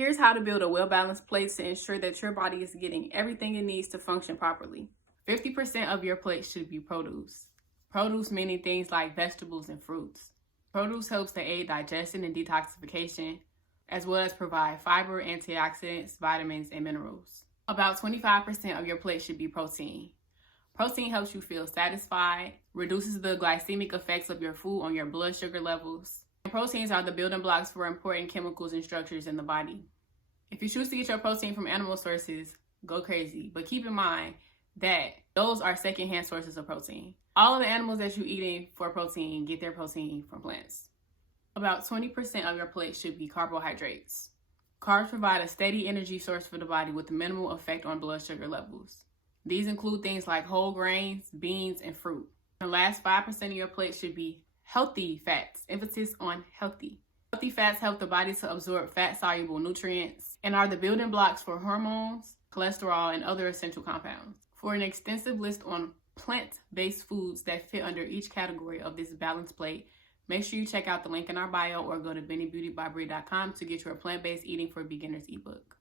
Here's how to build a well-balanced plate to ensure that your body is getting everything it needs to function properly. 50% of your plate should be produce. Produce meaning things like vegetables and fruits. Produce helps to aid digestion and detoxification, as well as provide fiber, antioxidants, vitamins, and minerals. About 25% of your plate should be protein. Protein helps you feel satisfied, reduces the glycemic effects of your food on your blood sugar levels. And proteins are the building blocks for important chemicals and structures in the body. If you choose to get your protein from animal sources, go crazy. But keep in mind that those are secondhand sources of protein. All of the animals that you're eating for protein get their protein from plants. About 20% of your plate should be carbohydrates. Carbs provide a steady energy source for the body with minimal effect on blood sugar levels. These include things like whole grains, beans, and fruit. The last 5% of your plate should be healthy fats, emphasis on healthy. Healthy fats help the body to absorb fat-soluble nutrients and are the building blocks for hormones, cholesterol, and other essential compounds. For an extensive list on plant-based foods that fit under each category of this balanced plate, make sure you check out the link in our bio or go to BennyBeautyByBree.com to get your plant-based eating for beginners ebook.